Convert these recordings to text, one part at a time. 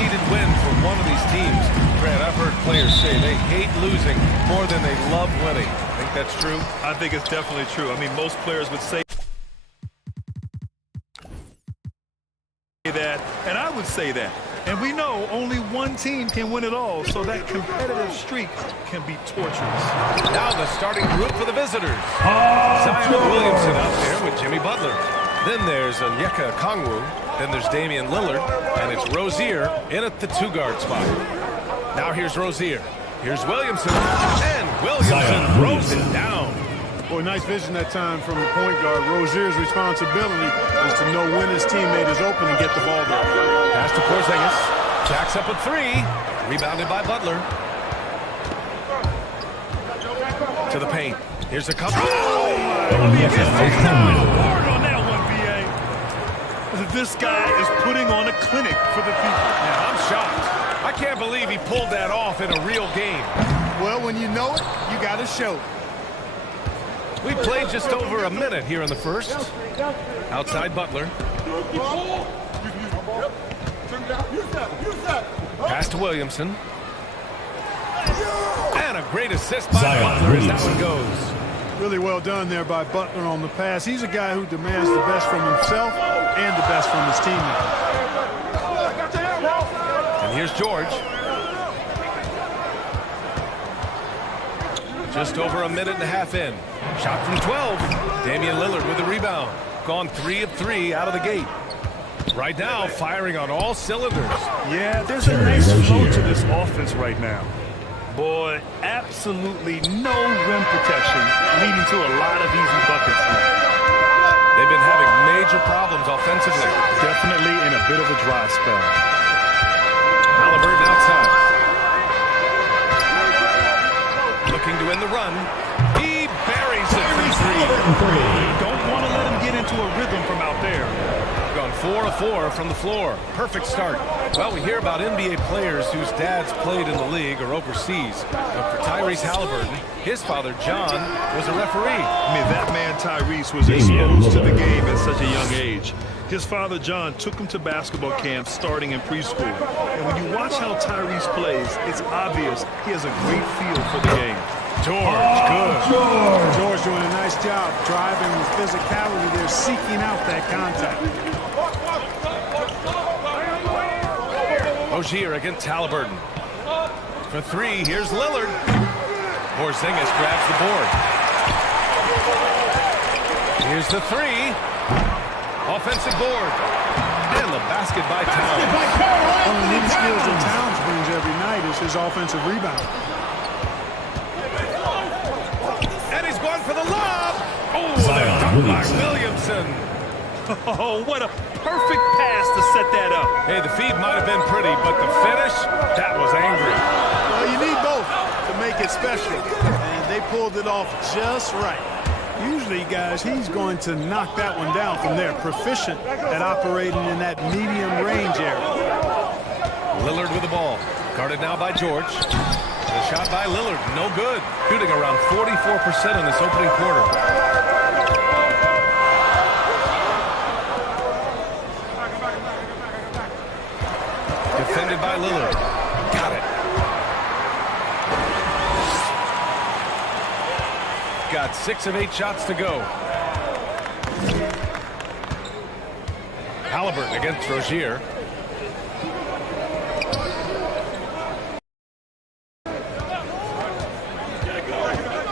much-needed win for one of these teams. Grant, I've heard players say they hate losing more than they love winning. Think that's true? I think it's definitely true. I mean, most players would say that, and I would say that. And we know only one team can win it all, so that competitive streak can be torturous. Now the starting group for the visitors. Zion Williamson out there with Jimmy Butler. Then there's DYCKMAN. Then there's Damian Lillard. And it's Rozier in at the two-guard spot. Now here's Rozier. Here's Williamson. And Williamson throws it down. Boy, nice vision that time from the point guard. Rozier's responsibility is to know when his teammate is open and get the ball there. Pass to Porzingis. Jacks up a three. Rebounded by Butler. To the paint. Here's a couple. This guy is putting on a clinic for the people. Yeah, I'm shocked. I can't believe he pulled that off in a real game. Well, when you know it, you got to show it. We played just over a minute here in the first. Outside Butler. Pass to Williamson. And a great assist by Butler as that one goes. Really well done there by Butler on the pass. He's a guy who demands the best from himself and the best from his teammates. And here's George. Just over a minute and a half in. Shot from 12. Damian Lillard with the rebound. Gone 3 of 3 out of the gate. Right now, firing on all cylinders. Yeah, there's a nice flow to this offense right now. Boy, absolutely no rim protection, leading to a lot of easy buckets now. They've been having major problems offensively. Definitely in a bit of a dry spell. Halliburton outside. Looking to win the run. He buries it from three. Don't want to let him get into a rhythm from out there. Gone 4 of 4 from the floor. Perfect start. Well, we hear about NBA players whose dads played in the league or overseas. But for Tyrese Halliburton, his father, John, was a referee. I mean, that man, Tyrese, was exposed to the game at such a young age. His father, John, took him to basketball camps starting in preschool. And when you watch how Tyrese plays, it's obvious he has a great feel for the game. Good. George doing a nice job driving with physicality there, seeking out that contact. Rozier against Halliburton. For 3, here's Lillard. Porzingis grabs the board. Here's the 3. Offensive board. And the basket by Towns. One of the neat skills that Towns brings every night is his offensive rebound. And he's going for the lob. Oh, the dunk by Williamson. Oh, what a perfect pass to set that up. Hey, the feed might have been pretty, but the finish, that was angry. Well, you need both to make it special, and they pulled it off just right. Usually, guys, he's going to knock that one down from there. Proficient at operating in that medium range area. Lillard with the ball. Guarded now by George. The shot by Lillard, no good. Shooting around 44% in this opening quarter. Defended by Lillard. Got it. Got 6 of 8 shots to go. Halliburton against Rozier.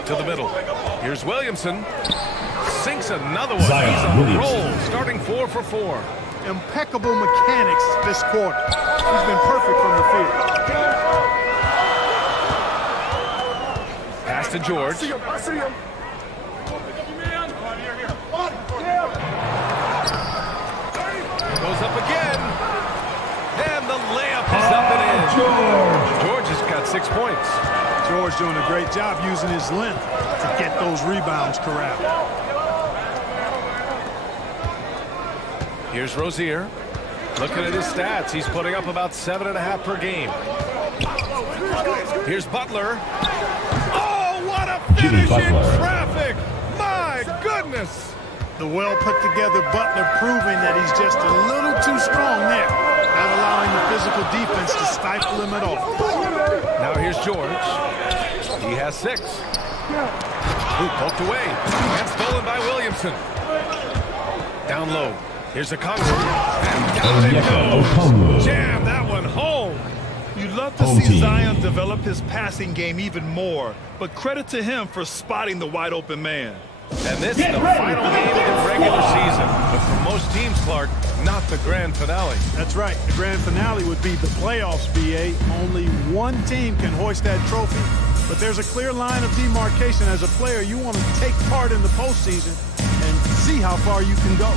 To the middle. Here's Williamson. Sinks another one. He's on a roll. Starting 4 for 4. Impeccable mechanics this quarter. He's been perfect from the field. Pass to George. Goes up again. And the layup is up and in. George has got 6 points. George doing a great job using his length to get those rebounds corralled. Here's Rozier. Looking at his stats, he's putting up about 7.5 per game. Here's Butler. Oh, what a finish in traffic! My goodness! The well put together Butler proving that he's just a little too strong there, not allowing the physical defense to stifle him at all. Now here's George. He has 6. Poked away and stolen by Williamson. Down low. Here's a Congo. And down it goes. Jam that one home. You'd love to see Zion develop his passing game even more, but credit to him for spotting the wide open man. And this is the final game of the regular season. But for most teams, Clark, not the grand finale. That's right. The grand finale would be the playoffs, B.A. Only one team can hoist that trophy. But there's a clear line of demarcation. As a player, you want to take part in the postseason and see how far you can go.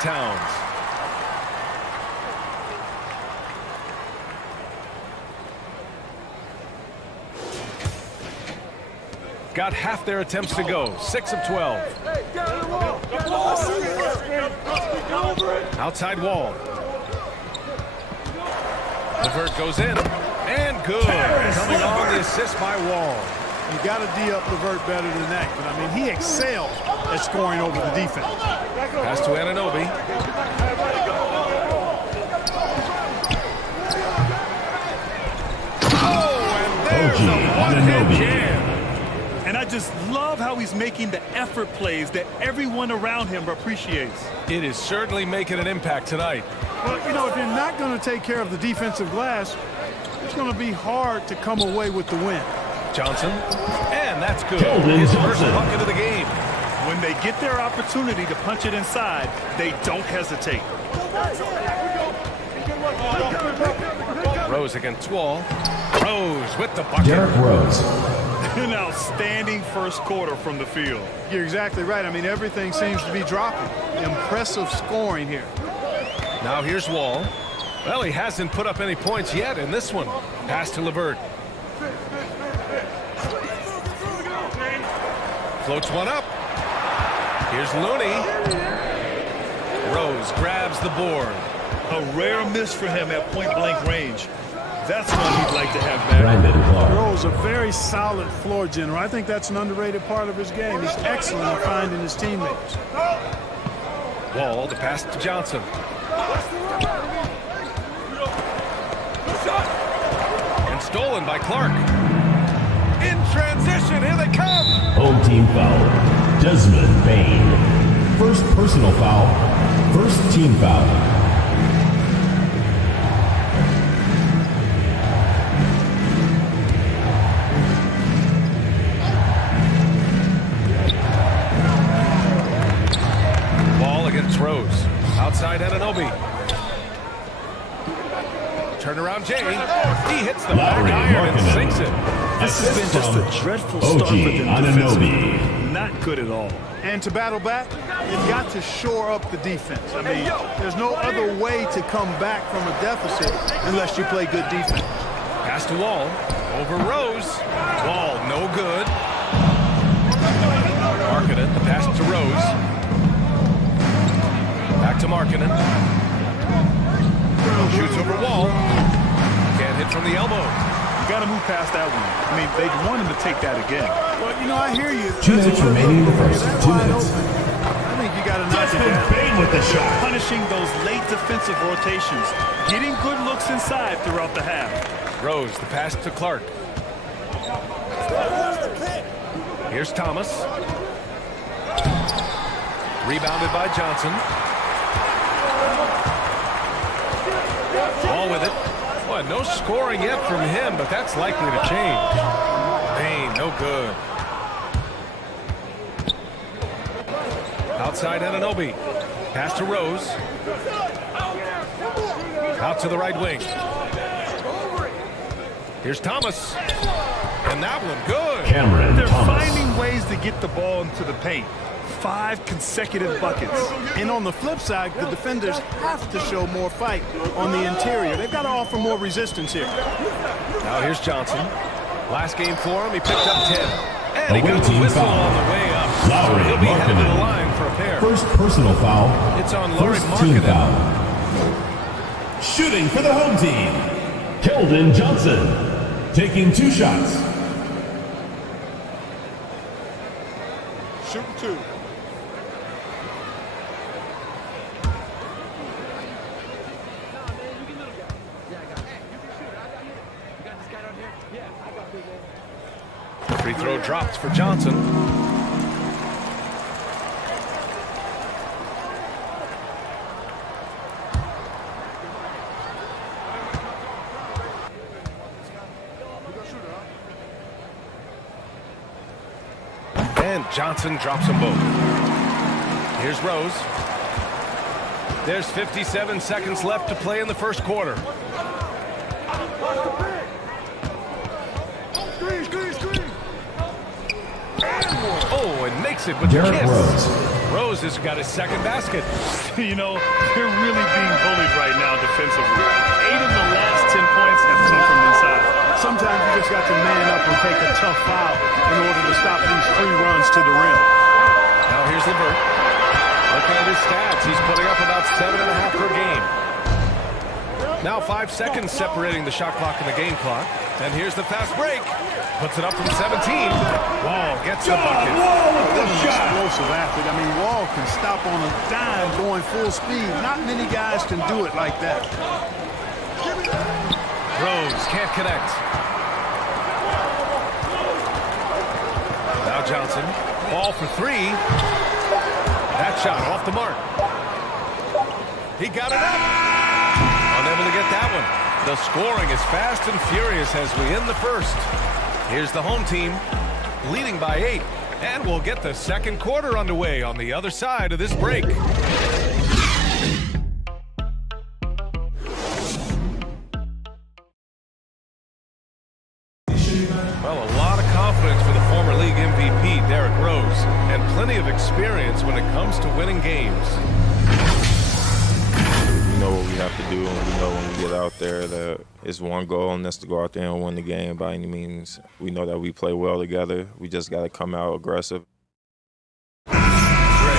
Towns. Got half their attempts to go. 6 of 12. Outside Wall. LeVert goes in. And good. Coming on the assist by Wall. You got to D up LeVert better than that. But, I mean, he excels at scoring over the defense. Pass to Anunoby. Oh, and there's a one-hit jam. And I just love how he's making the effort plays that everyone around him appreciates. It is certainly making an impact tonight. Well, you know, if you're not going to take care of the defensive glass, it's going to be hard to come away with the win. Johnson, and that's good. His first bucket of the game. When they get their opportunity to punch it inside, they don't hesitate. Rose against Wall. Rose with the bucket. Derrick Rose. An outstanding first quarter from the field. You're exactly right. I mean, everything seems to be dropping. Impressive scoring here. Now here's Wall. Well, he hasn't put up any points yet in this one. Pass to LeVert. Floats one up. Here's Looney. Rose grabs the board. A rare miss for him at point-blank range. That's one he'd like to have back. Rose, a very solid floor general. I think that's an underrated part of his game. He's excellent at finding his teammates. Wall, the pass to Johnson. And stolen by Clark. In transition, here they come. Home team foul. Desmond Bain. First personal foul. First team foul. Ball against Rose. Outside Anunoby. Turnaround Jay. He hits the back iron and sinks it. This has been just a dreadful start for them defensively. Not good at all. And to battle back, you've got to shore up the defense. I mean, there's no other way to come back from a deficit unless you play good defense. Pass to Wall. Over Rose. Wall, no good. Markkanen, the pass to Rose. Back to Markkanen. Shoots over Wall. Can't hit from the elbow. You got to move past that one. I mean, they'd want him to take that again. Well, you know, I hear you. 2 minutes remaining in the first. 2 minutes. I think you got to knock it down. Bain with the shot. Punishing those late defensive rotations. Getting good looks inside throughout the half. Rose, the pass to Clark. Here's Thomas. Rebounded by Johnson. Ball with it. Boy, no scoring yet from him, but that's likely to change. Bain, no good. Outside Anunoby. Pass to Rose. Out to the right wing. Here's Thomas. And that one good. They're Thomas. finding ways to get the ball into the paint. 5 consecutive buckets. And on the flip side, the defenders have to show more fight on the interior. They've got to offer more resistance here. Now here's Johnson. Last game for him, he picked up 10. And he Away got the team whistle foul. on the way up. So Lowry he'll be headed to the Markkanen. line for a pair. First personal foul. It's on Lowry First team Markkanen. foul. Shooting for the home team. Keldon Johnson. Taking 2 shots. Shooting 2. Free throw drops for Johnson. And Johnson drops them both. Here's Rose. There's 57 seconds left to play in the first quarter. Oh, and makes it with the Derrick kiss. Rose. Rose has got his second basket. You know, they're really being bullied right now defensively. 8 of the last 10 points have come from inside. Sometimes you just got to man up and take a tough foul in order to stop these free runs to the rim. Now here's LeVert. Looking at his stats, he's putting up about 7.5 per game. Now 5 seconds separating the shot clock and the game clock. And here's the fast break. Puts it up from 17. Wall gets the bucket. What an explosive athlete. I mean, Wall can stop on a dime going full speed. Not many guys can do it like that. Rose can't connect. Now Johnson. Ball for 3. That shot off the mark. He got it up. Unable to get that one. The scoring is fast and furious as we end the first. Here's the home team leading by 8. And we'll get the second quarter underway on the other side of this break. Well, a lot of confidence for the former league MVP, Derrick Rose, and plenty of experience when it comes to winning games. We know what we have to do, and we know when we get out there that it's one goal, and that's to go out there and win the game by any means. We know that we play well together. We just got to come out aggressive. Brad,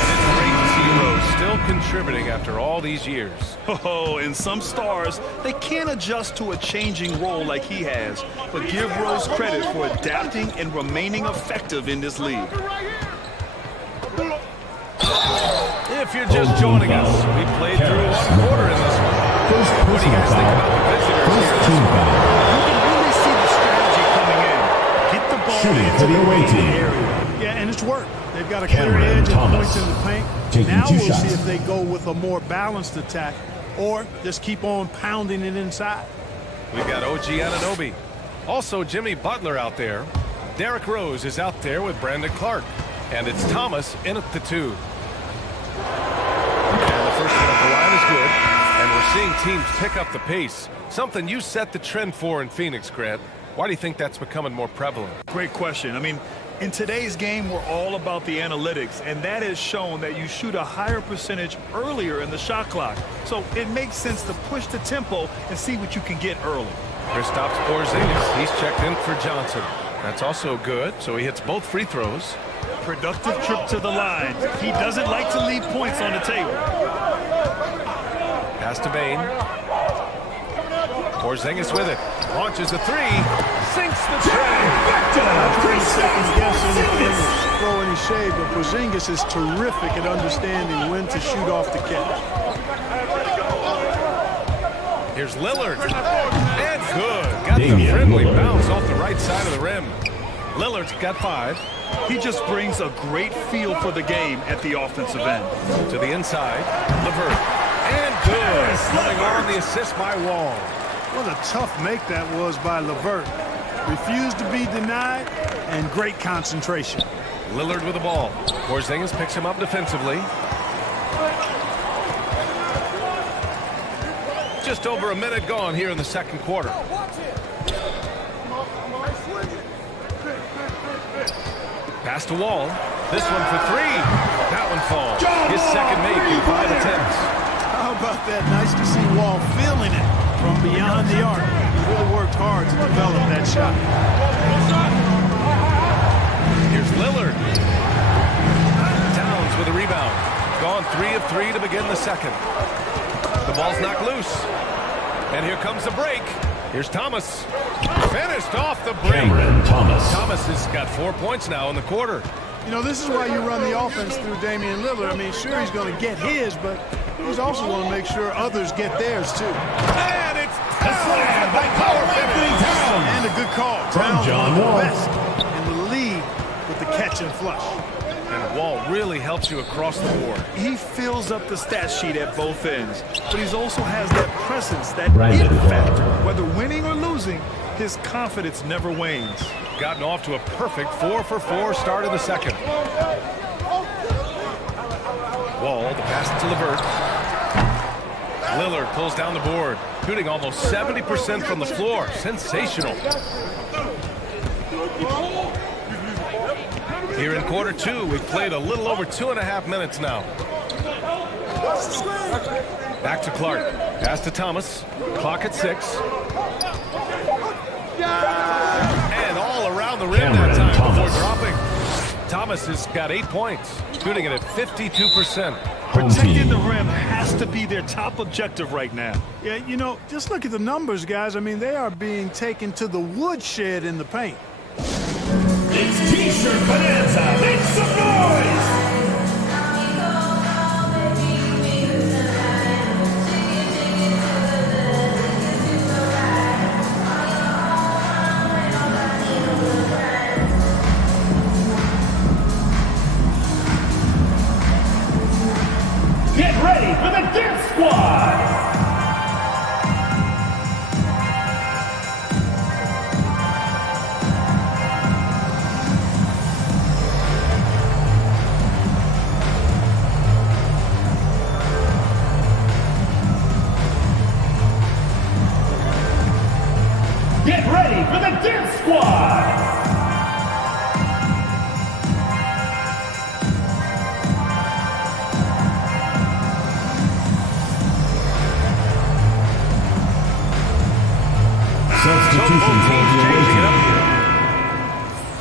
it's great to see Rose still contributing after all these years. Oh, and some stars, they can't adjust to a changing role like he has, but give Rose credit for adapting and remaining effective in this league. If you're just joining us, we played through one quarter in this one. First What do you personal guys think foul. about the visitors First here? team foul. You can really see the strategy coming in. Get the ball Shooting into for the away team. area. Yeah, and it's worked. They've got a clear Cameron edge and Thomas points in the paint. taking Now 2 we'll shots. see if they go with a more balanced attack or just keep on pounding it inside. We've got OG Anunoby. Also Jimmy Butler out there. Derrick Rose is out there with Brandon Clark. And it's Thomas in at the 2. And the first one at the line is good. And we're seeing teams pick up the pace. Something you set the trend for in Phoenix, Grant. Why do you think that's becoming more prevalent? Great question. I mean, in today's game, we're all about the analytics, and that has shown that you shoot a higher percentage earlier in the shot clock. So it makes sense to push the tempo and see what you can get early. Kristaps Porzingis, he's checked in for Johnson. That's also good, so he hits both free throws. Productive trip to the line. He doesn't like to leave points on the table. Pass to Bane. Porzingis with it. Launches a 3. Sinks the tray. Second guess anything or throw any shade, but Porzingis is terrific at understanding when to shoot off the catch. Here's Lillard. And good. Got the Damian friendly Lillard. bounce off the right side of the rim. Lillard's got 5. He just brings a great feel for the game at the offensive end. To the inside. LeVert. And good. Coming on the assist by Wall. What a tough make that was by LeVert. Refused to be denied, and great concentration. Lillard with the ball. Porzingis picks him up defensively. Just over a minute gone here in the second quarter. Pass to Wall. This one for three. That one falls. His second make in 5 attempts. How about that? Nice to see Wall feeling it from beyond the arc. He really worked hard to develop that shot. Here's Lillard. Towns with a rebound. Gone 3 of 3 to begin the second. The ball's knocked loose. And here comes the break. Here's Thomas. Finished off the break. Cameron Thomas. Thomas has got 4 points now in the quarter. You know, this is why you run the offense through Damian Lillard. I mean, sure, he's going to get his, but he's also going to make sure others get theirs, too. And it's Slam by Power Anthony Towns. And a good call. From Towns John one of Wall. the best in the league with the catch and flush. And Wall really helps you across the board. He fills up the stat sheet at both ends, but he also has that presence, that Brandon it factor. Clark. Whether winning or losing, his confidence never wanes. Gotten off to a perfect 4 for 4 start in the second. Wall, the pass to LeVert. Lillard pulls down the board, shooting almost 70% from the floor. Sensational. Here in quarter 2, we've played a little over 2.5 minutes now. Back to Clark. Pass to Thomas. Clock at 6. And all around the rim Cameron that time Thomas. before dropping. Thomas has got 8 points, shooting it at 52%. Protecting the rim has to be their top objective right now. Yeah, you know, just look at the numbers, guys. I mean, they are being taken to the woodshed in the paint. It's T-shirt Bonanza. Make some noise. Get ready for the Dance Squad! Get ready for the Dance Squad! Substitution for the Awakening.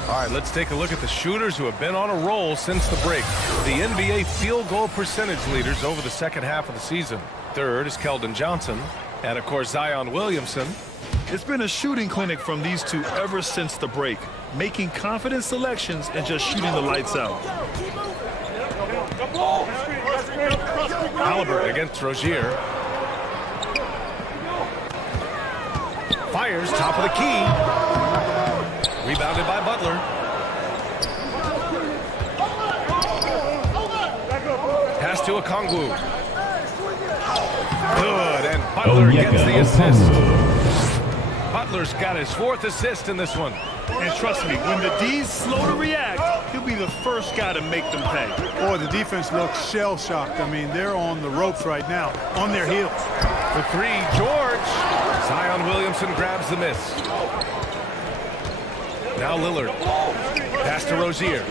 All right, let's take a look at the shooters who have been on a roll since the break. The NBA field goal percentage leaders over the second half of the season. Third is Keldon Johnson, and of course Zion Williamson. It's been a shooting clinic from these two ever since the break, making confident selections and just shooting the lights out. Halliburton against Rozier. Fires, top of the key. Rebounded by Butler. Pass to Okongwu. Good, and Butler gets the assist. Butler's got his 4th assist in this one. And trust me, when the D's slow to react, he'll be the first guy to make them pay. Boy, the defense looks shell-shocked. I mean, they're on the ropes right now, on their heels. For 3, George. Zion Williamson grabs the miss. Now Lillard. Pass to Rozier.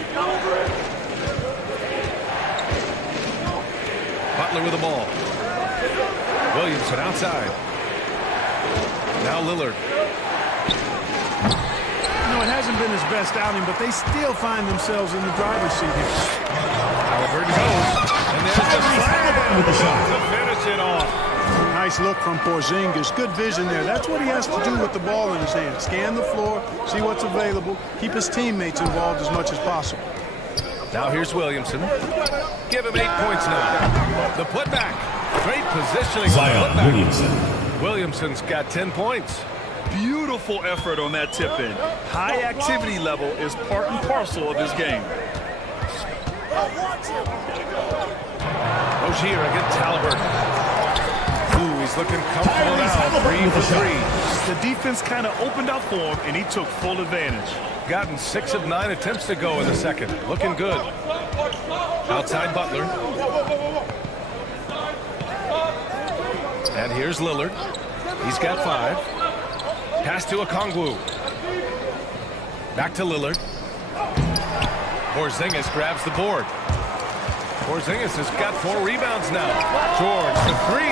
Butler with the ball. Williamson outside. Now Lillard. You know, it hasn't been his best outing, but they still find themselves in the driver's seat here. Halliburton goes. And there's the slam with the shot to finish it off. Nice look from Porzingis. Good vision there. That's what he has to do with the ball in his hand. Scan the floor, see what's available, keep his teammates involved as much as possible. Now here's Williamson. Give him 8 points now. The putback. Great positioning. Zion Williamson. Williamson's got 10 points. Beautiful effort on that tip-in. High activity level is part and parcel of his game. Rozier against Halliburton. Ooh, he's looking comfortable now. 3 for 3. The defense kind of opened up for him, and he took full advantage. Gotten 6 of 9 attempts to go in the second. Looking good. Outside Butler. And here's Lillard. He's got 5. Pass to Okongwu. Back to Lillard. Porzingis grabs the board. Porzingis has got 4 rebounds now. George, the 3,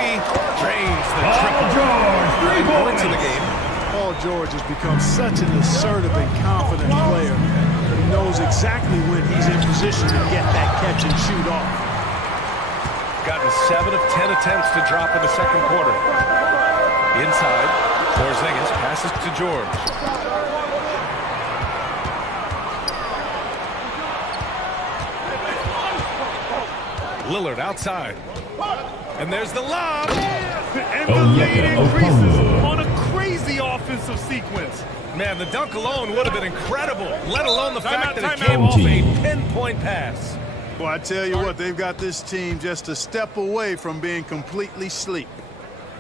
drains the triple. George, 3 points in the game. Paul George has become such an assertive and confident player. He knows exactly when he's in position to get that catch and shoot off. Gotten 7 of 10 attempts to drop in the second quarter. Inside, Porzingis passes to George. Lillard outside. And there's the lob. And the lead increases on a crazy offensive sequence. Man, the dunk alone would have been incredible, let alone the fact that it came off a 10-point pass. Well, I tell you what, they've got this team just a step away from being completely sleep.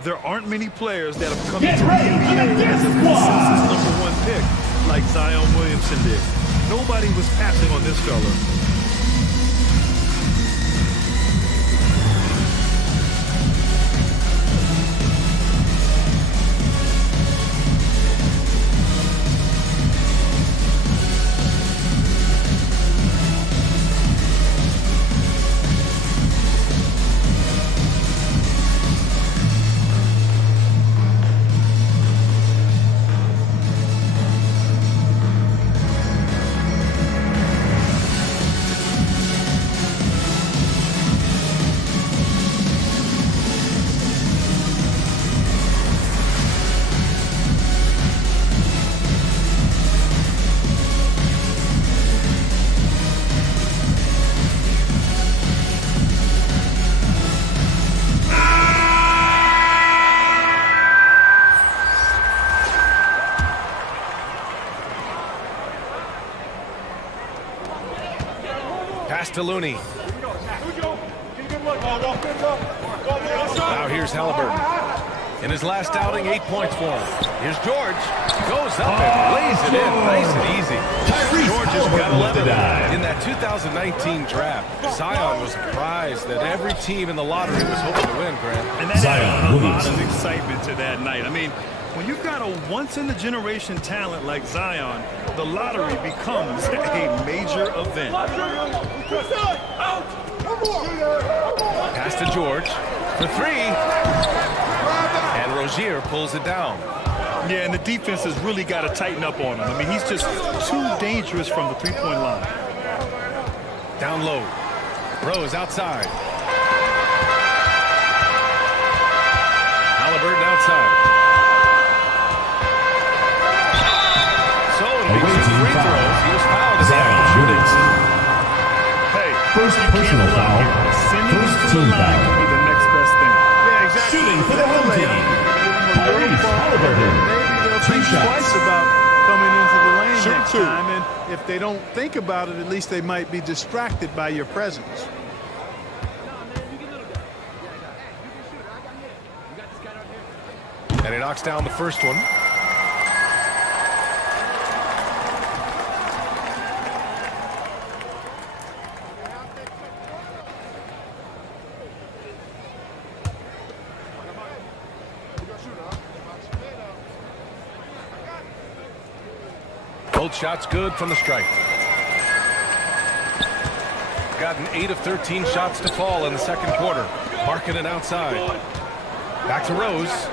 There aren't many players that have come into the NBA as a consensus #1 pick like Zion Williamson did. Nobody was passing on this fella. Pass to Looney. Now here's Halliburton. In his last outing, 8 points for him. Here's George. Goes up and lays it in. Nice and easy. George has got 11 in that 2019 draft. Zion was surprised that every team in the lottery was hoping to win, Grant. And that added a lot of excitement to that night. I mean, when you've got a once-in-a-generation talent like Zion, the lottery becomes a major event. Pass to George for 3. And Rozier pulls it down. Yeah, and the defense has really got to tighten up on him. I mean, he's just too dangerous from the three-point line. Down low. Rose outside. Halliburton outside. So it'll be 2 free throws. He was fouled as after shooting. Hey, First personal foul. First team foul. Could be the next best thing. Yeah, exactly. Shooting for the home team. Tyrese Halliburton. Maybe they'll think twice about coming into the lane next time, and if they don't think about it, at least they might be distracted by your presence. And he knocks down the first one. Both shots good from the stripe. Gotten 8 of 13 shots to fall in the second quarter. Markkanen outside. Back to Rose.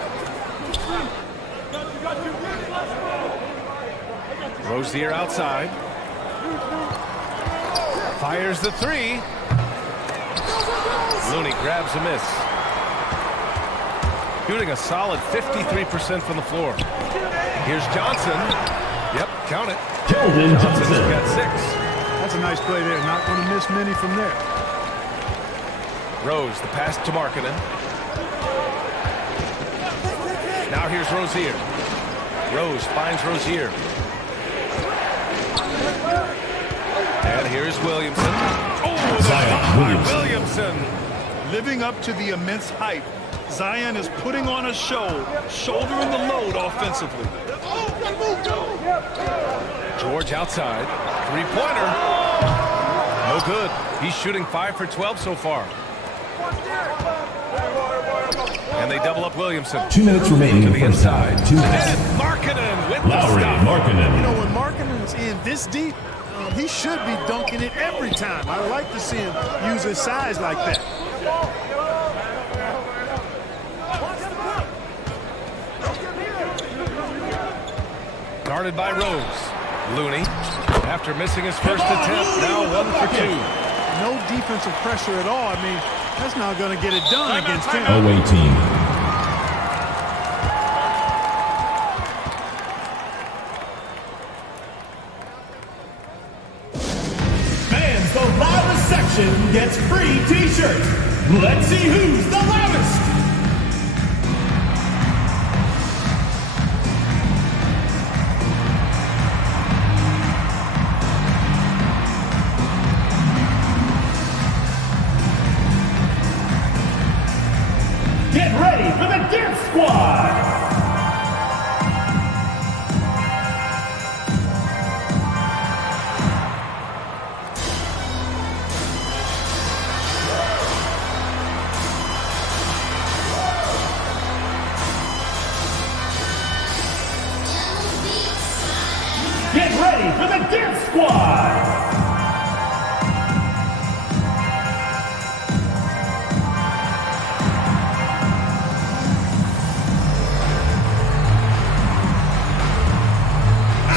Rozier outside. Fires the 3. Looney grabs a miss. Shooting a solid 53% from the floor. Here's Johnson. Yep, count it. Johnson's got 6. That's a nice play there. Not going to miss many from there. Rose, the pass to Markkanen. Now here's Rozier. Rose finds Rozier. And here's Williamson. Oh, Zion Williamson. Living up to the immense hype, Zion is putting on a show, shouldering the load offensively. George outside. 3-pointer. No good. He's shooting 5 for 12 so far. And they double up Williamson. 2 minutes remaining to the inside. 2 minutes. And Markkanen with Lowry the stop. Markkanen. You know, when Markkanen gets in this deep, he should be dunking it every time. I like to see him use his size like that. Guarded by Rose. Looney, after missing his first attempt, now 1 for 2. No defensive pressure at all. I mean, that's not going to get it done against him. Away team. Fans, the loudest section gets free t-shirts. Let's see who's the loudest. Get ready for the Dance Squad! Get ready for the Dance Squad!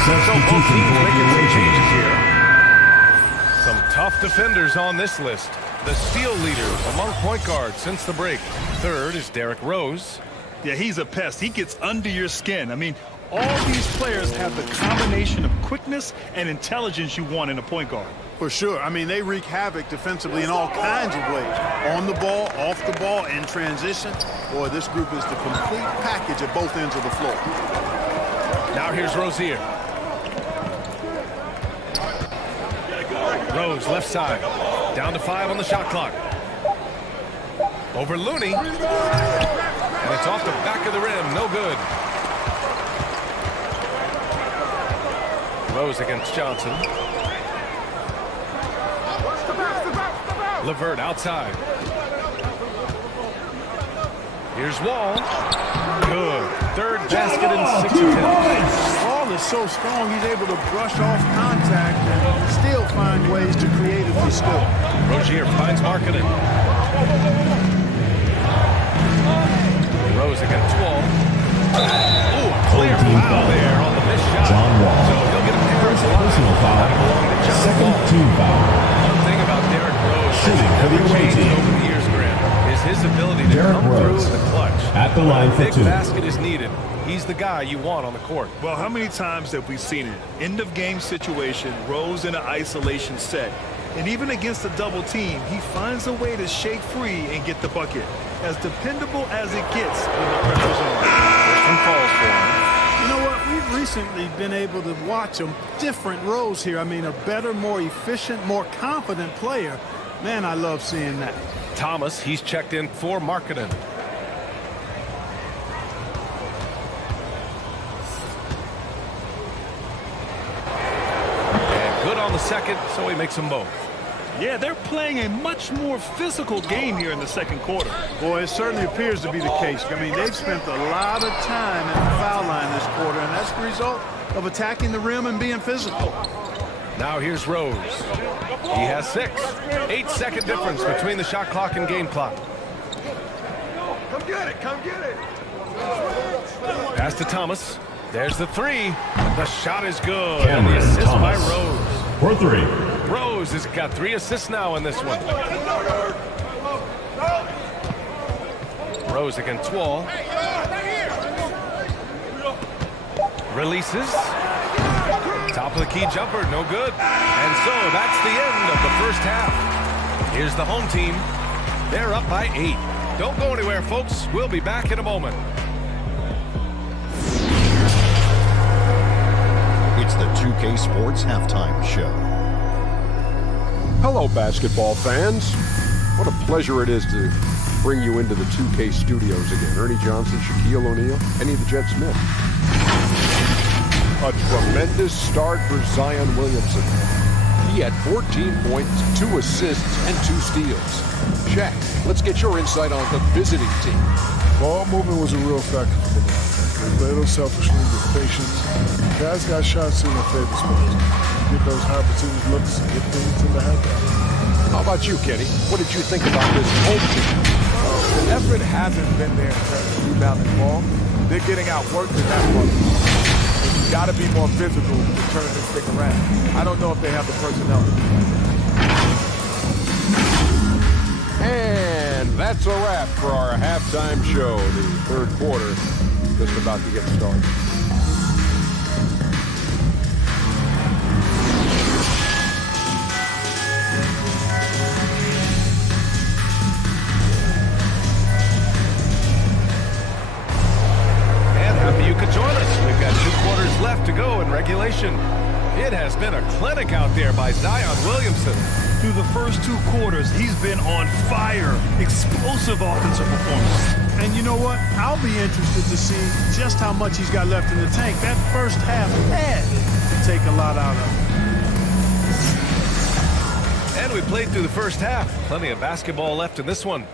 So both teams making some changes here. Some tough defenders on this list. The steal leader among point guards since the break. Third is Derrick Rose. Yeah, he's a pest. He gets under your skin. I mean, all these players have the combination of quickness and intelligence you want in a point guard. For sure. I mean, they wreak havoc defensively in all kinds of ways. On the ball, off the ball, in transition. Boy, this group is the complete package at both ends of the floor. Now here's Rozier. Rose, left side. Down to 5 on the shot clock. Over Looney. And it's off the back of the rim. No good. Rose against Johnson. LeVert outside. Here's Wall. Good. Third basket in 6 attempts. Wall is so strong, he's able to brush off contact and still find ways to creatively score. Rozier finds Markkanen. Rose against Wall. Ooh, clear foul there on the missed shot. John Wall. So he'll get a pair of Personal foul. that'll belong to John Second Wall. team foul. One thing about Derrick Rose Shooting that's for the never away changed team. over the years, Graham, is his ability to Derrick come through Rose. in the clutch. At the line for Big 2. basket is needed. He's the guy you want on the court. Well, how many times have we seen it? End of game situation, Rose in an isolation set. And even against a double team, he finds a way to shake free and get the bucket. As dependable as it gets when the pressure's on. First one falls for him. You know what? We've recently been able to watch a different Rose here. I mean, a better, more efficient, more confident player. Man, I love seeing that. Thomas, he's checked in for Markkanen. And good on the second, so he makes them both. Yeah, they're playing a much more physical game here in the second quarter. Boy, it certainly appears to be the case. I mean, they've spent a lot of time at the foul line this quarter, and that's the result of attacking the rim and being physical. Now here's Rose. He has 6. 8-second difference between the shot clock and game clock. Come get it, come get it. Pass to Thomas. There's the 3. The shot is good. And Cameron the assist by Thomas. Rose. For 3. Rose has got 3 assists now in this one. Rose against Wall. Releases. Top of the key jumper, no good. And so that's the end of the first half. Here's the home team. They're up by 8. Don't go anywhere, folks. We'll be back in a moment. It's the 2K Sports Halftime Show. Hello, basketball fans. What a pleasure it is to bring you into the 2K studios again. Ernie Johnson, Shaquille O'Neal, Kenny the Jet Smith. A tremendous start for Zion Williamson. He had 14 points, 2 assists, and 2 steals. Shaq, let's get your insight on the visiting team. Ball movement was a real factor for them. They played a little selfishly with patience. Guys got shots in their favorite spots. Get those high percentage looks and get things in the half. How about you, Kenny? What did you think about this home team? The effort hasn't been there in terms of rebounding the ball. They're getting outworked in that one. You got to be more physical to turn this thing around. I don't know if they have the personnel to do that. And that's a wrap for our halftime show. The third quarter just about to get started. You could join us. We've got 2 quarters left to go in regulation. It has been a clinic out there by Zion Williamson. Through the first 2 quarters, he's been on fire. Explosive offensive performance. And you know what? I'll be interested to see just how much he's got left in the tank. That first half had to take a lot out of him. And we played through the first half. Plenty of basketball left in this one.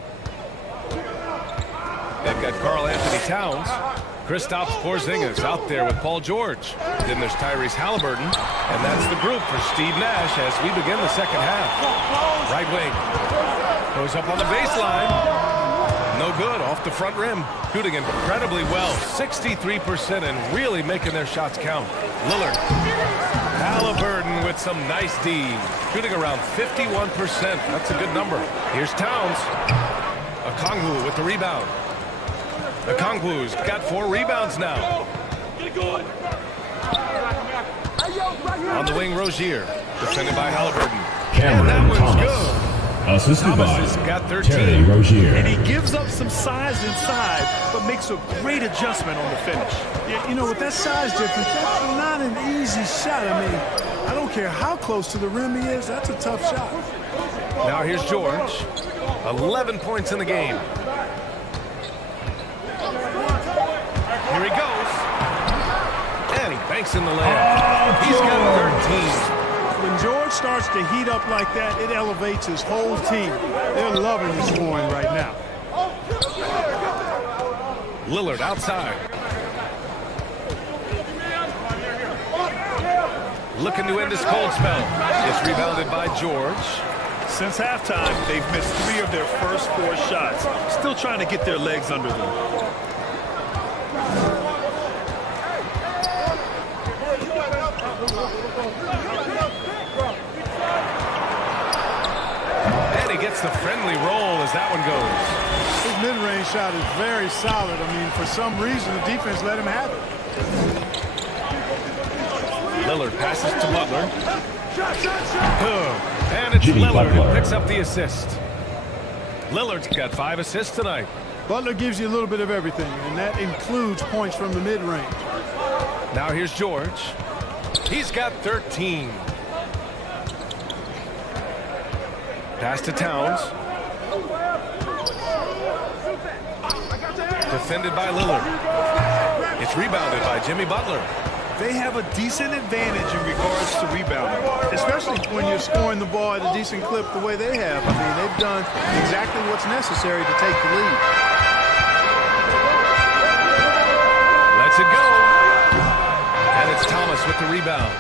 They've got Karl Anthony Towns. Kristaps Porzingis out there with Paul George. Then there's Tyrese Halliburton. And that's the group for Steve Nash as we begin the second half. Right wing. Goes up on the baseline. No good. Off the front rim. Shooting incredibly well. 63% and really making their shots count. Lillard. Halliburton with some nice D. Shooting around 51%. That's a good number. Here's Towns. Okongwu with the rebound. Okongwu's got 4 rebounds now. On the wing, Rozier. Defended by Halliburton. Cameron and that one's Thomas. good. Assisted Thomas by has got 13. Terry Rozier. And he gives up some size inside, but makes a great adjustment on the finish. Yeah, you know, with that size difference, that's not an easy shot. I mean, I don't care how close to the rim he is. That's a tough shot. Now here's George. 11 points in the game. Here he goes. And he banks in the layup. He's got 13. When George starts to heat up like that, it elevates his whole team. They're loving his scoring right now. Lillard outside. Looking to end this cold spell. It's rebounded by George. Since halftime, they've missed 3 of their first 4 shots. Still trying to get their legs under them. And he gets the friendly roll as that one goes. His mid-range shot is very solid. I mean, for some reason, the defense let him have it. Lillard passes to Butler. And it's Jimmy Lillard who Butler. picks up the assist. Lillard's got 5 assists tonight. Butler gives you a little bit of everything, and that includes points from the mid-range. Now here's George. He's got 13. Pass to Towns. Defended by Lillard. It's rebounded by Jimmy Butler. They have a decent advantage in regards to rebounding. Especially when you're scoring the ball at a decent clip the way they have. I mean, they've done exactly what's necessary to take the lead. Lets it go. And it's Thomas with the rebound.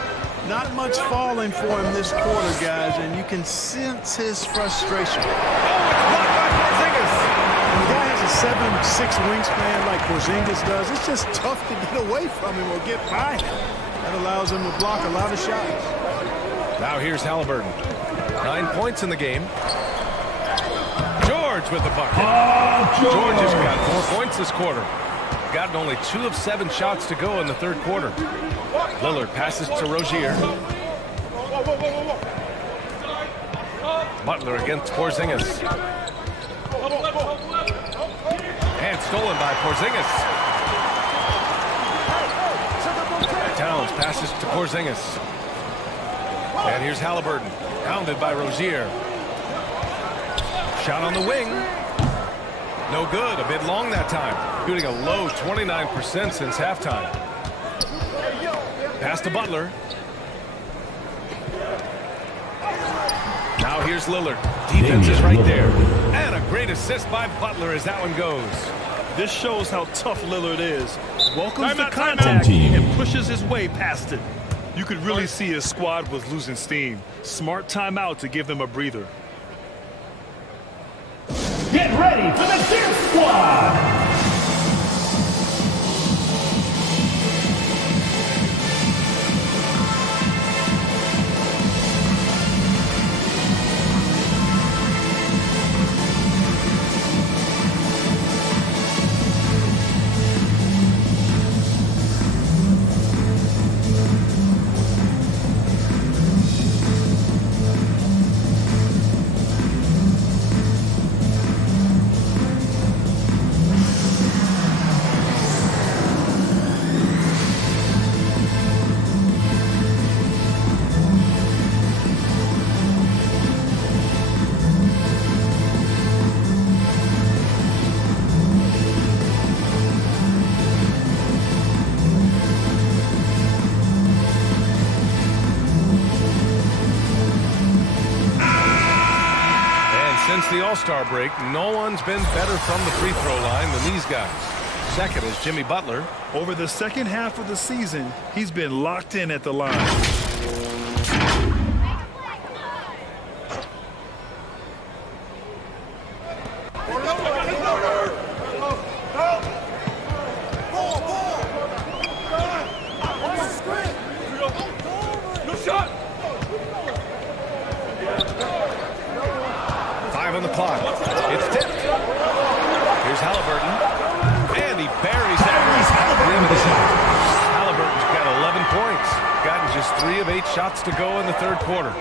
Not much falling for him this quarter, guys, and you can sense his frustration. Blocked by Porzingis. When the guy has a 7'6" wingspan like Porzingis does, it's just tough to get away from him or get by him. That allows him to block a lot of shots. Now here's Halliburton. 9 points in the game. George with the bucket. George has got 4 points this quarter. Gotten only 2 of 7 shots to go in the third quarter. Lillard passes to Rozier. Butler against Porzingis. And stolen by Porzingis. Towns passes to Porzingis. And here's Halliburton. Pounded by Rozier. Shot on the wing. No good. A bit long that time. Shooting a low 29% since halftime. Pass to Butler. here's Lillard. Defense is right there. And a great assist by Butler as that one goes. This shows how tough Lillard is. Welcomes the contact and pushes his way past it. You could really see his squad was losing steam. Smart timeout to give them a breather. Get ready for the Deer Squad! Since the All-Star break, no one's been better from the free throw line than these guys. Second is Jimmy Butler. Over the second half of the season, he's been locked in at the line. On the clock. It's tipped. Here's Halliburton. And he buries that. Halliburton's got 11 points. Gotten just 3 of 8 shots to go in the third quarter.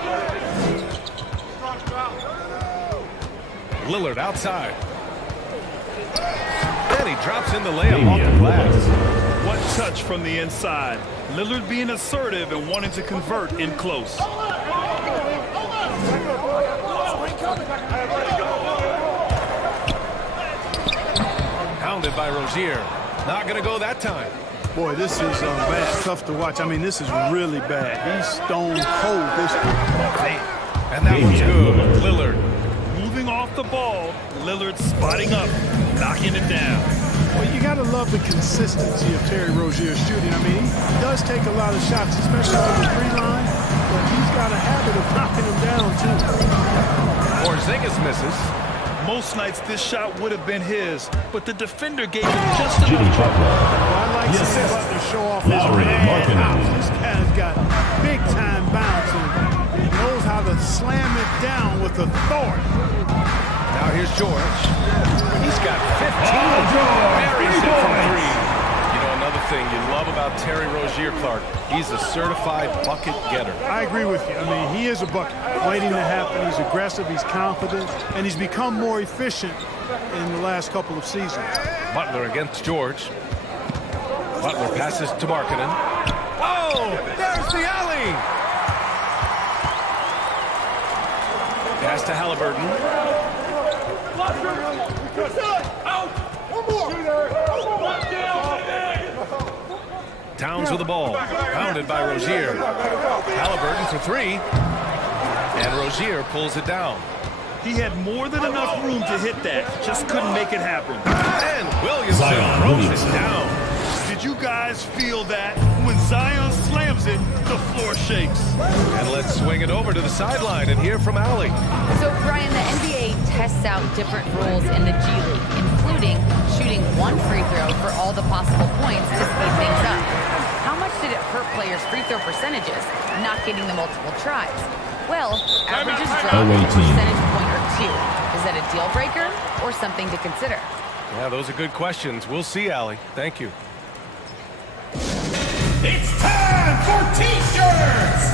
Lillard outside. And he drops in the layup off the glass. What touch from the inside. Lillard being assertive and wanting to convert in close. Pounded by Rozier. Not going to go that time. Boy, this is bad. Tough to watch. I mean, this is really bad. He's stone cold this game. And that one's good. Lillard. Moving off the ball. Lillard spotting up. Knocking it down. Well, you got to love the consistency of Terry Rozier's shooting. I mean, he does take a lot of shots, especially on the free line, but he's got a habit of knocking them down, too. Porzingis misses. Most nights this shot would have been his, but the defender gave him just enough. Well, I like seeing Butler show off his bad bounce. This guy's got big-time bounce, and he knows how to slam it down with authority. Now here's George. He's got 15. Buries it from 3. You know, another thing you love about Terry Rozier, Clark, he's a certified bucket getter. I agree with you. I mean, he is a bucket waiting to happen. He's aggressive, he's confident, and he's become more efficient in the last couple of seasons. Butler against George. Butler passes to Markkanen. Oh, there's the alley. Pass to Halliburton. Towns with the ball. Pounded by Rozier. Halliburton for 3. And Rozier pulls it down. He had more than enough room to hit that. Just couldn't make it happen. And Williamson throws it down. Did you guys feel that? When Zion slams it, the floor shakes. And let's swing it over to the sideline and hear from Allie. So, Brian, the NBA tests out different rules in the G League, including shooting 1 free throw for all the possible points to speed things up. How much did it hurt players' free throw percentages, not getting the multiple tries? Well, averages drop a percentage point or 2. Is that a deal breaker or something to consider? Yeah, those are good questions. We'll see, Allie. Thank you. It's time for T-shirts!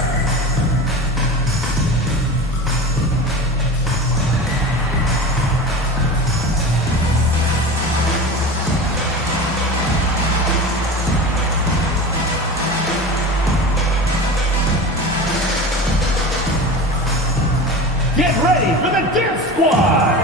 Get ready for the Deer Squad!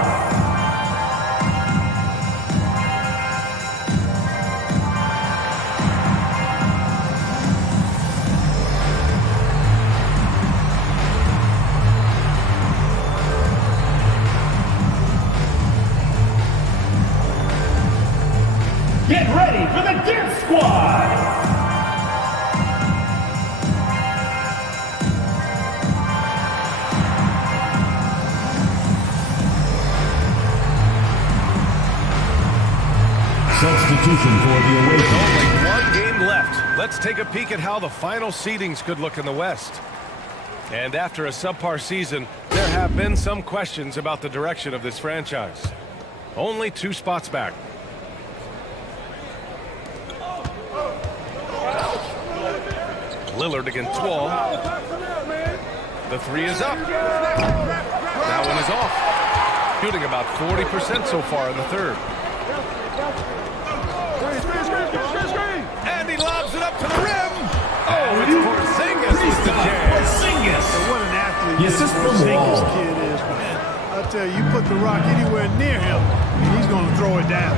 substitution for the away team. Only one game left. Let's take a peek at how the final seedings could look in the West. And after a subpar season, there have been some questions about the direction of this franchise. Only 2 spots back. Lillard against Wall. The 3 is up. That one is off. Shooting about 40% so far in the third. And he lobs it up to the rim. Oh, it's Porzingis with the jam. So what an athlete this Porzingis kid is, man. I'll tell you, you put the rock anywhere near him, and he's going to throw it down.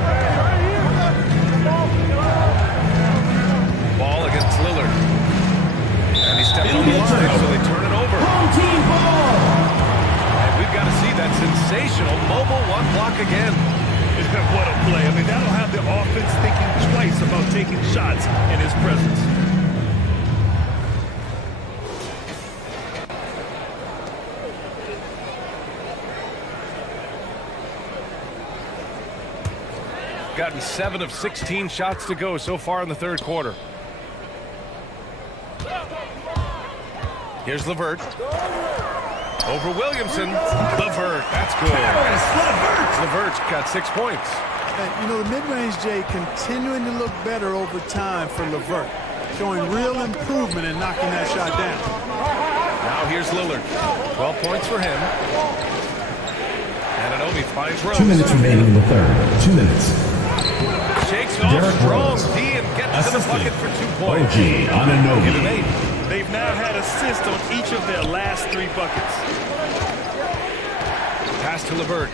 Ball against Lillard. And he stepped on the line, so they turn it over. And we've got to see that sensational mobile 1 block again. What a play. I mean, that'll have the offense thinking twice about taking shots in his presence. Gotten 7 of 16 shots to go so far in the third quarter. Here's LeVert. Over Williamson. LeVert, that's good. LeVert's got 6 points. And, you know, the mid-range, Jay, continuing to look better over time for LeVert, showing real improvement in knocking that shot down. Now here's Lillard. 12 points for him. And Anunoby finds Rose. 2 minutes remaining in the third. 2 minutes. Shakes off strong D and gets to the bucket for 2 points. OG Anunoby. They've now had assists on each of their last 3 buckets. Pass to LeVert.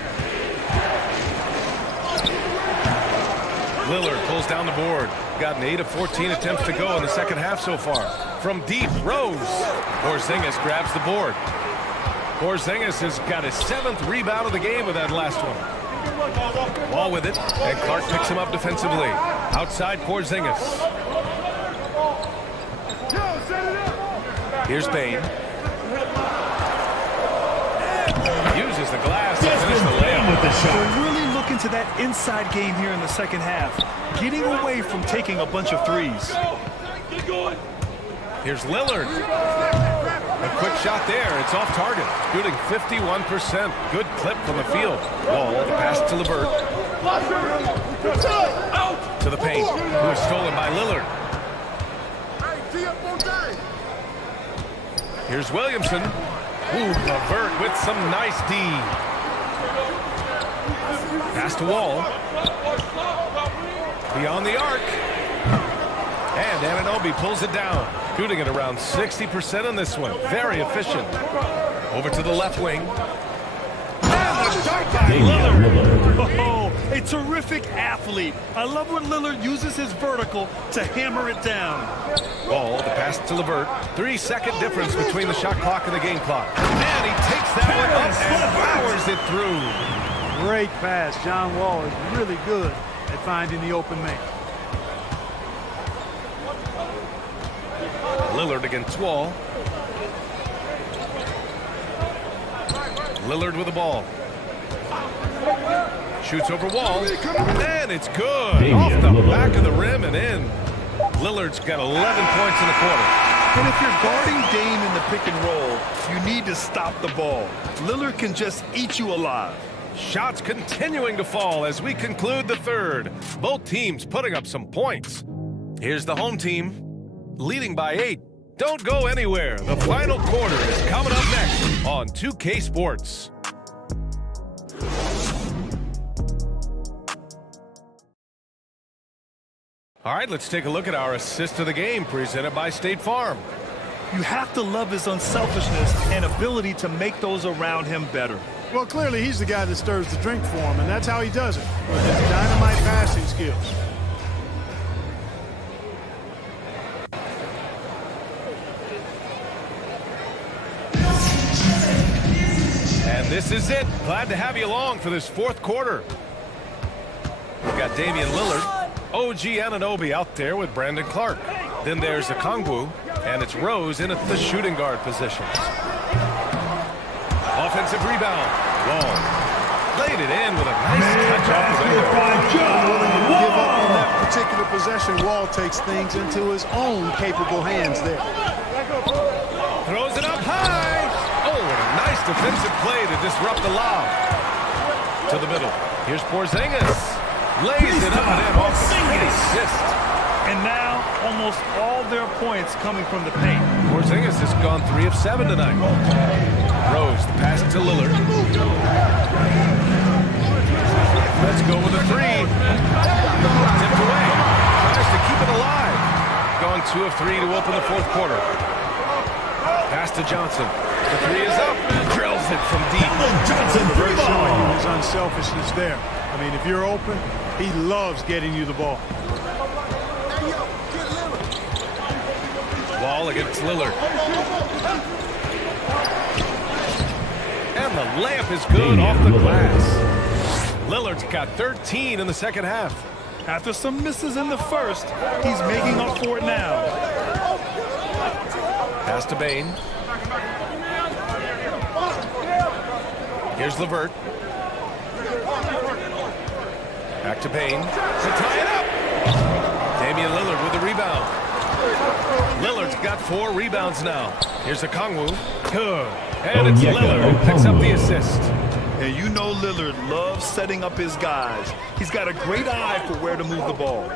Lillard pulls down the board. Gotten 8 of 14 attempts to go in the second half so far. From deep, Rose. Porzingis grabs the board. Porzingis has got his 7th rebound of the game with that last one. Wall with it, and Clark picks him up defensively. Outside Porzingis. Here's Bane. Uses the glass to finish the layup with the shot. They're really looking to that inside game here in the second half, getting away from taking a bunch of threes. Here's Lillard. A quick shot there. It's off target. Shooting 51%. Good clip from the field. Wall, the pass to LeVert. To the paint. Who is stolen by Lillard. Here's Williamson. Ooh, LeVert with some nice D. Pass to Wall. Beyond the arc. And Anunoby pulls it down. Shooting at around 60% on this one. Very efficient. Over to the left wing. And the dunk by Lillard. Oh, a terrific athlete. I love when Lillard uses his vertical to hammer it down. Ball, the pass to LeVert. 3-second difference between the shot clock and the game clock. And he takes that one up and powers it through. Great pass. John Wall is really good at finding the open man. Lillard against Wall. Lillard with the ball. Shoots over Wall. And it's good. Off the back of the rim and in. Lillard's got 11 points in the quarter. And if you're guarding Dame in the pick and roll, you need to stop the ball. Lillard can just eat you alive. Shots continuing to fall as we conclude the third. Both teams putting up some points. Here's the home team, leading by 8. Don't go anywhere. The final quarter is coming up next on 2K Sports. All right, let's take a look at our assist of the game presented by State Farm. You have to love his unselfishness and ability to make those around him better. Well, clearly he's the guy that stirs the drink for him, and that's how he does it, with his dynamite passing skills. And this is it. Glad to have you along for this fourth quarter. We've got Damian Lillard, OG Anunoby out there with Brandon Clark. Then there's Okongwu, and it's Rose in at the shooting guard position. Offensive rebound. Wall laid it in with a nice touch off the window. Give up on that particular possession, Wall takes things into his own capable hands there. Throws it up high. Oh, what a nice defensive play to disrupt the lob. To the middle. Here's Porzingis. Lays it up and in off the assist. And now, almost all their points coming from the paint. Porzingis has gone 3 of 7 tonight. Rose, the pass to Lillard. Let's go with a 3. Tipped away. Tries to keep it alive. Gone 2 of 3 to open the fourth quarter. Pass to Johnson. The 3 is up. Drills it from deep. Johnson, Very showing you his unselfishness there. I mean, if you're open, he loves getting you the ball. Wall against Lillard. And the layup is good off the glass. Lillard's got 13 in the second half. After some misses in the first, he's making up for it now. Pass to Bain. Here's LeVert. Back to Bain. To tie it up. Damian Lillard with the rebound. Lillard's got 4 rebounds now. Here's a Kongwu. Good. And it's Lillard who picks up the assist. And you know Lillard loves setting up his guys. He's got a great eye for where to move the ball.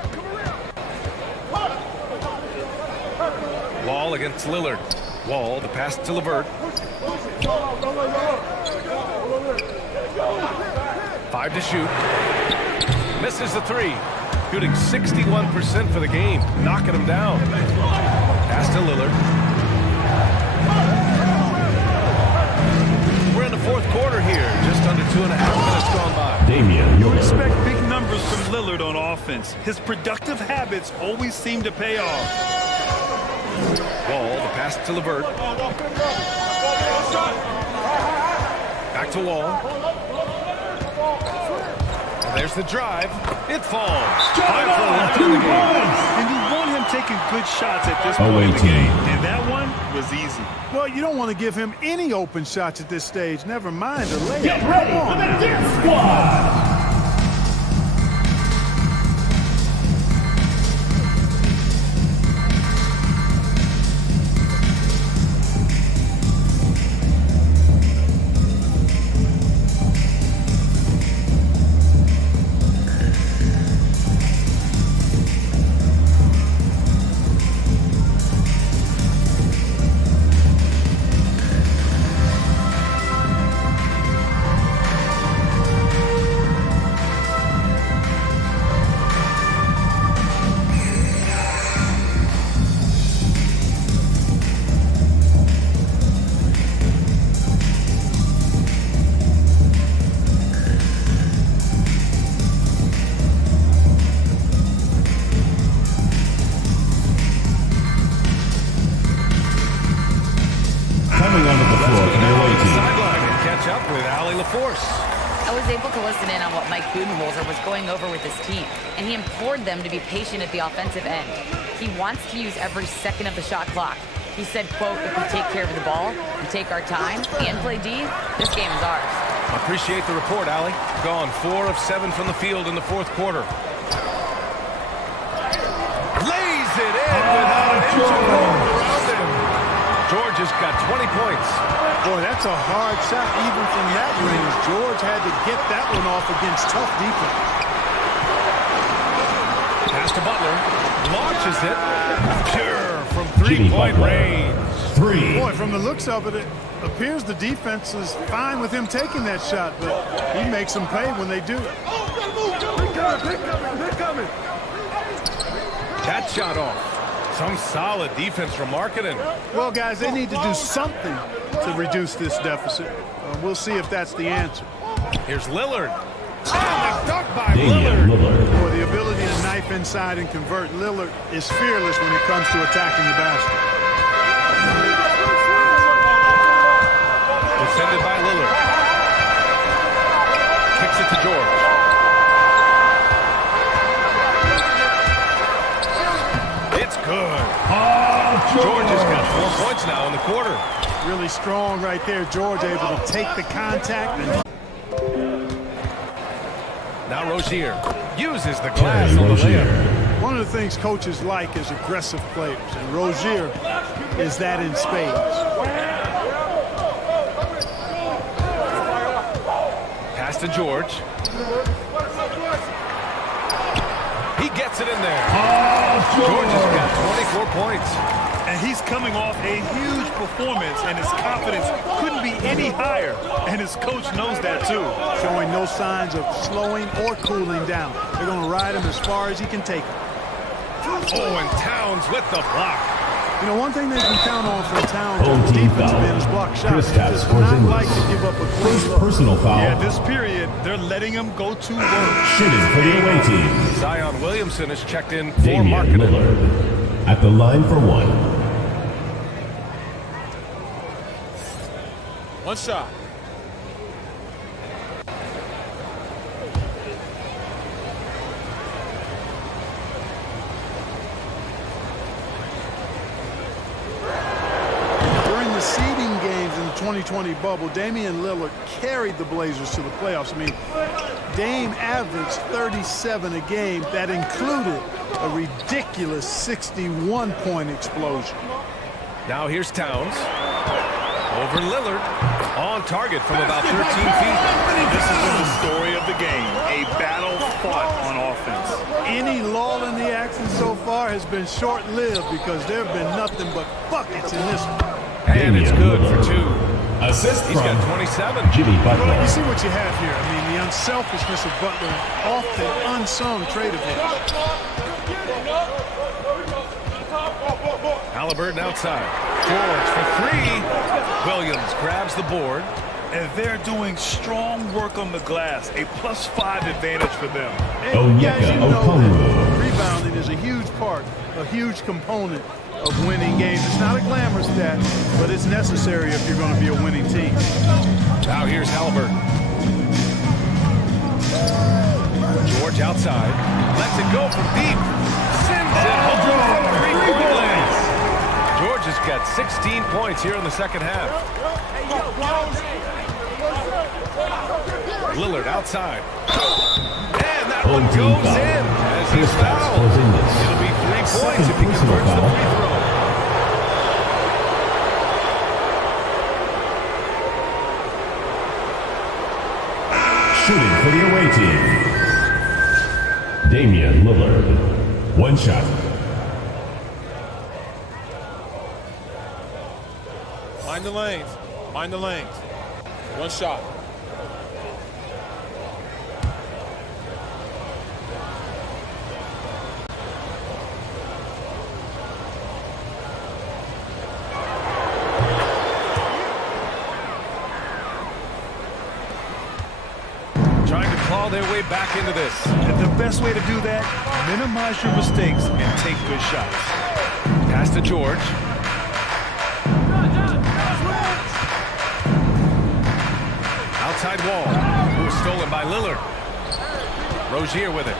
Wall against Lillard. Wall, the pass to LeVert. 5 to shoot. Misses the 3. Shooting 61% for the game. Knocking him down. Pass to Lillard. We're in the fourth quarter here. Just under 2.5 minutes gone by. Damian You Lillard. expect big numbers from Lillard on offense. His productive habits always seem to pay off. Wall, the pass to LeVert. Back to Wall. There's the drive. It falls. 5 for 11 in the game. And you want him taking good shots at this point in the game. And that one was easy. Well, you don't want to give him any open shots at this stage. Never mind a layup. Get ready for the Death Squad! I was able to listen in on what Mike Budenholzer was going over with his team, and he implored them to be patient at the offensive end. He wants to use every second of the shot clock. He said, quote, if we take care of the ball, we take our time, and play D, this game is ours. Appreciate the report, Allie. Gone 4 of 7 from the field in the fourth quarter. Lays it in without an inch of room around him. George has got 20 points. Boy, that's a hard shot even from that range. George had to get that one off against tough defense. Pass to Butler. Launches it. Pure from three-point range. Boy, from the looks of it, it appears the defense is fine with him taking that shot, but he makes them pay when they do it. They're coming. That shot off. Some solid defense from Marketing. Well, guys, they need to do something to reduce this deficit. We'll see if that's the answer. Here's Lillard. And the dunk by Lillard. Boy, the ability to knife inside and convert. Lillard is fearless when it comes to attacking the basket. Defended by Lillard. Kicks it to George. It's good. George has got 4 points now in the quarter. Really strong right there. George able to take the contact. And now Rozier uses the glass on the layup. the things coaches like is aggressive players, and Rozier is that in spades. Pass to George. He gets it in there. George has got 24 points. And he's coming off a huge performance, and his confidence couldn't be any higher. And his coach knows that, too. Showing no signs of slowing or cooling down. They're going to ride him as far as he can take him. Oh, and Towns with the block. You know, one thing they can count on from Towns on the defense man is block shots. He does not like to give up a clean look. Personal foul. Yeah, this period, they're letting him go to work. Shooting for the away team. Zion Williamson is checked in for Damian marketing. Lillard at the line for one. One shot. During the seeding games in the 2020 bubble, Damian Lillard carried the Blazers to the playoffs. I mean, Dame averaged 37 a game. That included a ridiculous 61-point explosion. Now here's Towns. Over Lillard. On target from about 13 feet. This has been the story of the game. A battle fought on offense. Any lull in the action so far has been short-lived because there have been nothing but buckets in this one. And it's good for two. Assist He's got 27. Jimmy Butler. Well, you see what you have here. I mean, the unselfishness of Butler, often unsung trait of his. Halliburton outside. George for three. Williams grabs the board. And they're doing strong work on the glass. A +5 advantage for them. And guys, you know that rebounding is a huge part, a huge component of winning games. It's not a glamour stat, but it's necessary if you're going to be a winning team. Now here's Halliburton. George outside. Lets it go from deep. Sends it home from three-point land. George has got 16 points here in the second half. Lillard outside. And that one goes in as he's fouled. It'll be 3 points if he converts the free throw. Shooting for the away team. Damian Lillard. One shot. Mind the lanes. Mind the lanes. One shot. Trying to claw their way back into this. And the best way to do that, minimize your mistakes and take good shots. Pass to George. Outside wall. It was stolen by Lillard. Rozier with it.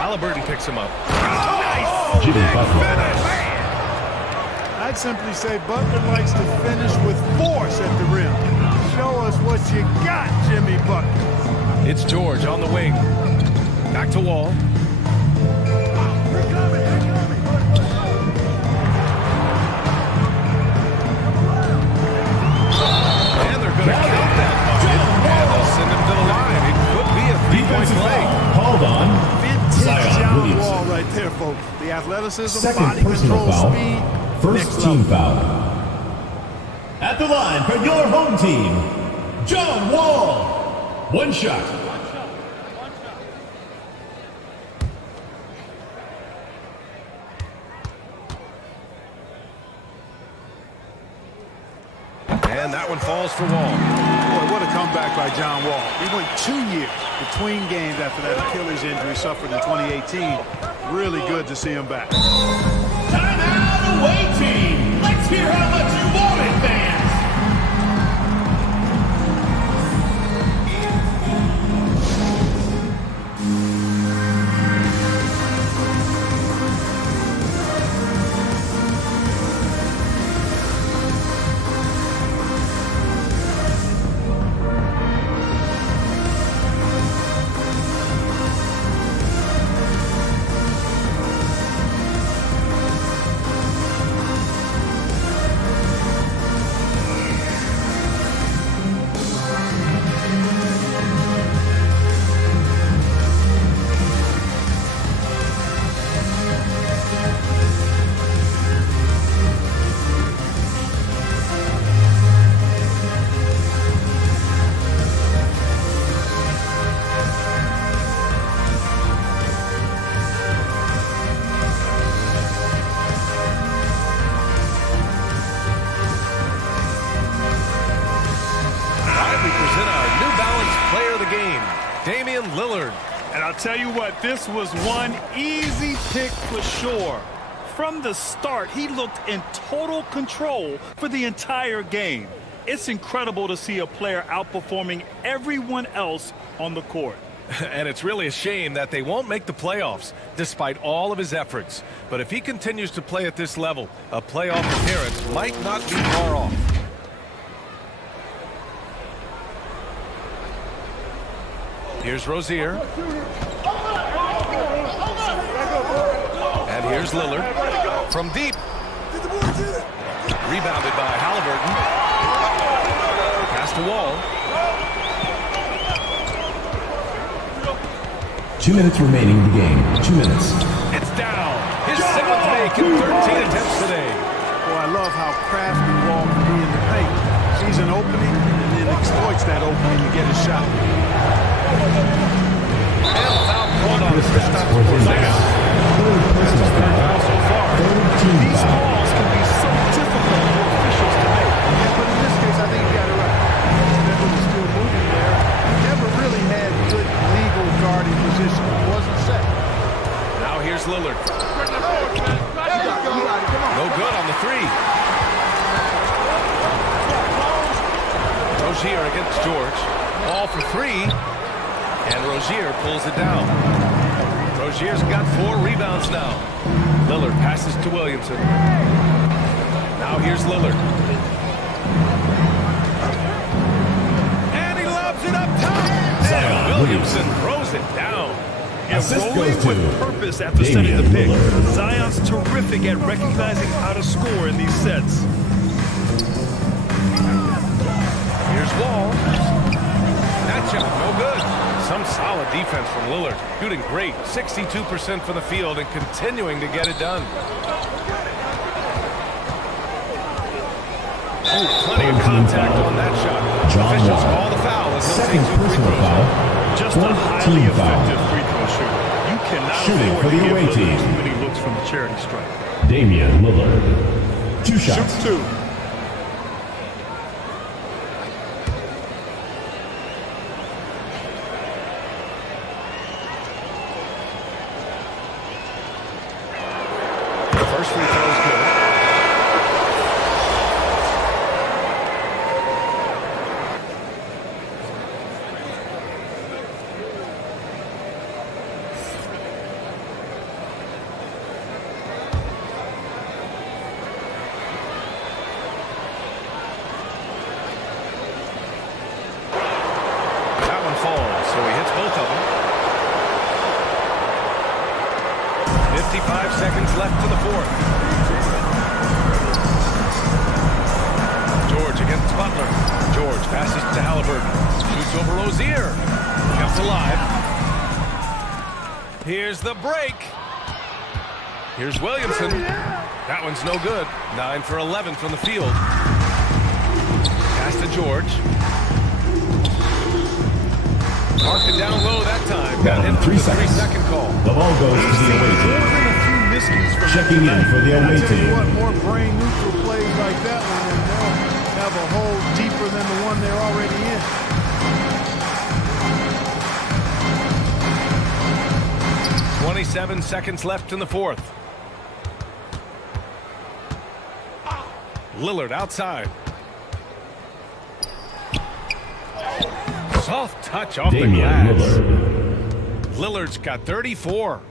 Halliburton picks him up. Jimmy Butler. I'd simply say Butler likes to finish with force at the rim. Show us what you got, Jimmy Butler. It's George on the wing. Back to Wall. And they're going to count that bucket. And they'll send him to the line. It could be a three-point play. Called on. Vintage John Williamson. Wall right there, folks. The athleticism, Second body personal control, foul. speed. First team foul. At the line for your home team, John Wall. One shot. And that one falls for Wall. Boy, what a comeback by John Wall. He went 2 years between games after that Achilles injury suffered in 2018. Really good to see him back. Timeout away team. Let's hear how much you want it, fans. the game, Damian Lillard. And I'll tell you what, this was one easy pick for sure. From the start, he looked in total control for the entire game. It's incredible to see a player outperforming everyone else on the court. And it's really a shame that they won't make the playoffs, despite all of his efforts. But if he continues to play at this level, a playoff appearance might not be far off. Here's Rozier. And here's Lillard. From deep. Rebounded by Halliburton. Pass to Wall. 2 minutes remaining in the game. 2 minutes. It's down. His seventh make in 13 attempts today. Boy, I love how crafty Wall can be in the paint. Sees an opening and then exploits that opening to get a shot. And foul called on Kristaps Porzingis. That's his third foul so far. These calls can be so difficult for officials to make. Yeah, but in this case, I think you got it right. Denver was still moving there. Never really had good legal guarding position. It wasn't set. Now here's Lillard. No good on the three. Rozier against George. Ball for three. And Rozier pulls it down. Rozier's got 4 rebounds now. Lillard passes to Williamson. Now here's Lillard. And he lobs it up top. And Williamson throws it down. And rolling with purpose after setting the pick. Zion's terrific at recognizing how to score in these sets. Here's Wall. That shot, no good. Some solid defense from Lillard. Shooting great, 62% from the field and continuing to get it done. Oh, plenty of contact on that shot. Officials call the foul as he'll take 2 free throws. Just a highly effective free throw shooter. You cannot afford to give Lillard too many looks from the charity stripe. Damian Lillard. 2 shots. Shoots 2. First free throw is good. That one falls, so he hits both of them. 55 seconds left to the fourth. George against Butler. George passes to Halliburton. Shoots over Rozier. Kept alive. Here's the break. Here's Williamson. That one's no good. 9 for 11 from the field. Pass to George. Marked it down low that time. Got hit for the 3-second call. The ball goes to the away team. Checking in for the away team. What, more brain neutral plays like that one, and they'll have a hole deeper than the one they're already in. 27 seconds left in the fourth. Lillard outside. Soft touch off the glass. Lillard's got 34.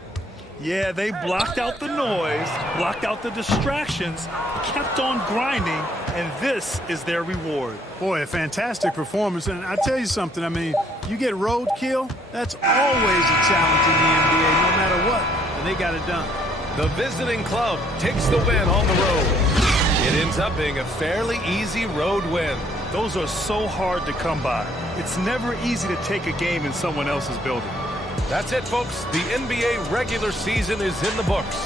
Yeah, they blocked out the noise, blocked out the distractions, kept on grinding, and this is their reward. Boy, a fantastic performance. And I tell you something, I mean, you get roadkill, that's always a challenge in the NBA, no matter what. And they got it done. The visiting club takes the win on the road. It ends up being a fairly easy road win. Those are so hard to come by. It's never easy to take a game in someone else's building. That's it, folks. The NBA regular season is in the books.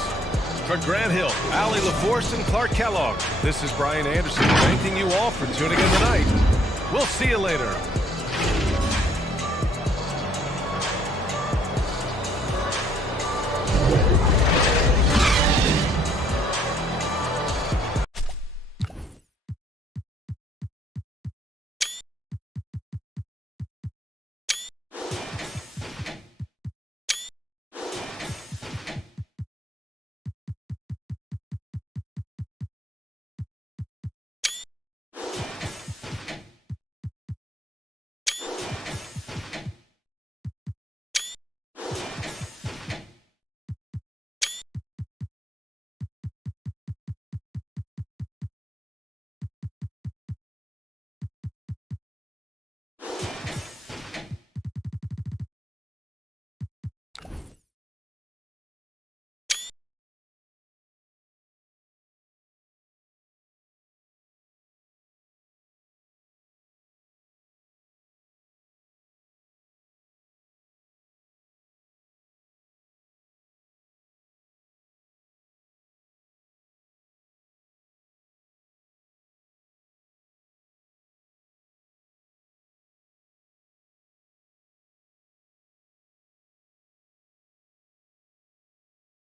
For Grant Hill, Allie LaForce, and Clark Kellogg, this is Brian Anderson thanking you all for tuning in tonight. We'll see you later.